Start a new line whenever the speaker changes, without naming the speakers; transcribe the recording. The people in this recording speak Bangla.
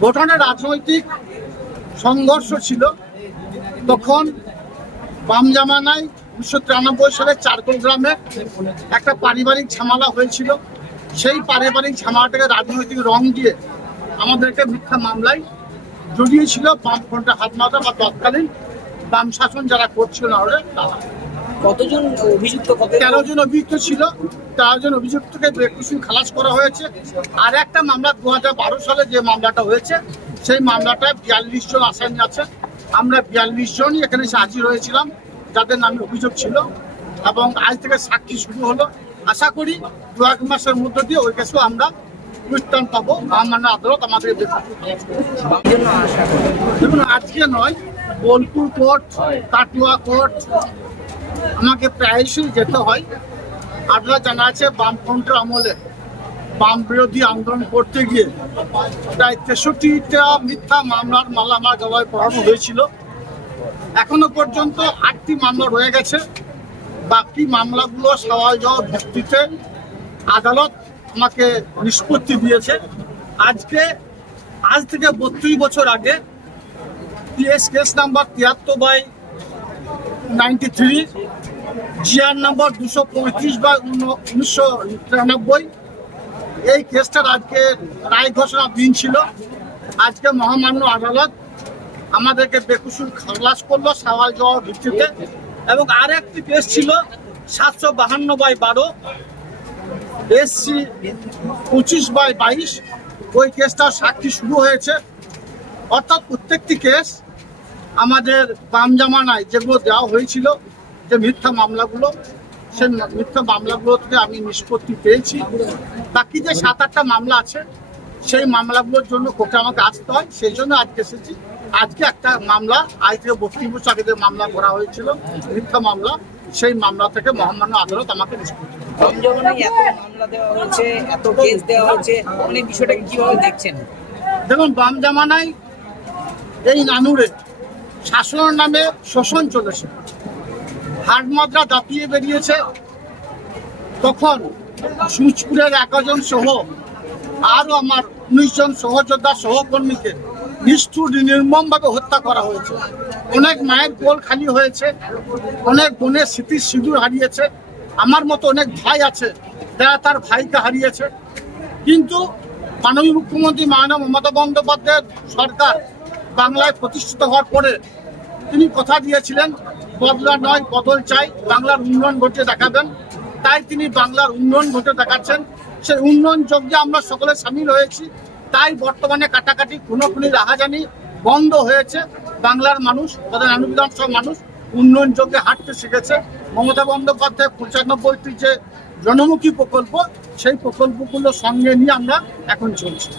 ভুটানে রাজনৈতিক সংঘর্ষ ছিল। তখন বাম জামানায় উনিশশো তিরানব্বই সালে চারকোল গ্রামে একটা পারিবারিক ঝামেলা হয়েছিল। সেই পারিবারিক ঝামেলাটাকে রাজনৈতিক রং দিয়ে আমাদেরকে মিথ্যা মামলায় জড়িয়েছিল। বামফ্রন্টের হাত মাথা বা তৎকালীন বাম শাসন যারা করছিল না তারা।
কতজন অভিযুক্ত কত
তেরো জন অভিযুক্ত ছিল, তেরো জন অভিযুক্তকে বেকসুর খালাস করা হয়েছে। আর একটা মামলা দু সালে যে মামলাটা হয়েছে, সেই মামলাটায় বিয়াল্লিশ জন আসামি আছে। আমরা বিয়াল্লিশ জনই এখানে হাজির হয়েছিলাম, যাদের নামে অভিযোগ ছিল, এবং আজ থেকে সাক্ষী শুরু হলো। আশা করি দু এক মাসের মধ্য দিয়ে ওই কেসও আমরা প্রত্যান পাবো। মহামান্য আদালত আমাদের দেখুন, আজকে নয়, বোলপুর কোর্ট, কাটুয়া কোর্ট আমাকে প্রায়শই যেতে হয়। আপনারা জানা আছে, বামফ্রন্টের আমলে বাম বিরোধী আন্দোলন করতে গিয়ে প্রায় তেষট্টিটা মিথ্যা মামলার মালা আমার পড়ানো হয়েছিল। এখনও পর্যন্ত আটটি মামলা রয়ে গেছে। বাকি মামলাগুলো সওয়াল জবাব ভিত্তিতে আদালত আমাকে নিষ্পত্তি দিয়েছে। আজকে, আজ থেকে বত্রিশ বছর আগে, পিএস কেস নাম্বার তিয়াত্তর by ninety three GR number দুশো পঁয়ত্রিশ উনিশশো এই কেসটার আজকে রায় দিন ছিল। আজকে মহামান্য আদালত আমাদেরকে বেকুসুর খালাস করল সওয়াল জবাব ভিত্তিতে। এবং আর একটি কেস ছিল সাতশো বাহান্ন বাই বারো, এসসি পঁচিশ বাই বাইশ। ওই কেসটা সাক্ষী শুরু হয়েছে। অর্থাৎ প্রত্যেকটি কেস আমাদের বাম জামানায় যেগুলো দেওয়া হয়েছিল যে মিথ্যা মামলাগুলো সেই মিথ্যা মামলাগুলো থেকে আমি নিষ্পত্তি পেয়েছি। বাকি যে সাত আটটা মামলা আছে সেই মামলাগুলোর জন্য কোর্টে আমাকে আসতে হয়। সেই জন্য আজকে এসেছি। আজকে একটা মামলা আজ থেকে বত্রিশ বছর আগে যে মামলা করা হয়েছিল মিথ্যা মামলা। সেই মামলা থেকে মহামান্য আদালত আমাকে নিষ্পত্তি দেখুন বাম জামানায় এই নানুরে শাসনের নামে শোষণ চলেছে। হাট মাত্রা দাপিয়ে বেরিয়েছে। তখন সুচপুরের একাজন সহ আরও আমার উনিশ জন সহযোদ্ধা সহকর্মীকে নিষ্ঠুর, নির্মমভাবে হত্যা করা হয়েছে। অনেক মায়ের কোল খালি হয়েছে। অনেক বোনের স্মৃতির সিঁদুর হারিয়েছে। আমার মতো অনেক ভাই আছে যারা তার ভাইকে হারিয়েছে। কিন্তু মাননীয় মুখ্যমন্ত্রী মাননীয় মমতা বন্দ্যোপাধ্যায়ের সরকার বাংলায় প্রতিষ্ঠিত হওয়ার পরে তিনি কথা দিয়েছিলেন, বদলা নয়, বদল চাই, বাংলার উন্নয়ন ঘটে দেখাবেন। তাই তিনি বাংলার উন্নয়ন ঘটে দেখাচ্ছেন। সেই উন্নয়ন যজ্ঞে আমরা সকলে সামিল হয়েছি। তাই বর্তমানে কাটাকাটি খুনোখুনি রাহাজানি বন্ধ হয়েছে। বাংলার মানুষ তাদের নানু বিধানসভার মানুষ উন্নয়ন যজ্ঞে হাঁটতে শিখেছে। মমতা বন্দ্যোপাধ্যায় পঁচানব্বইটি যে জনমুখী প্রকল্প, সেই প্রকল্পগুলো সঙ্গে নিয়ে আমরা এখন চলছি।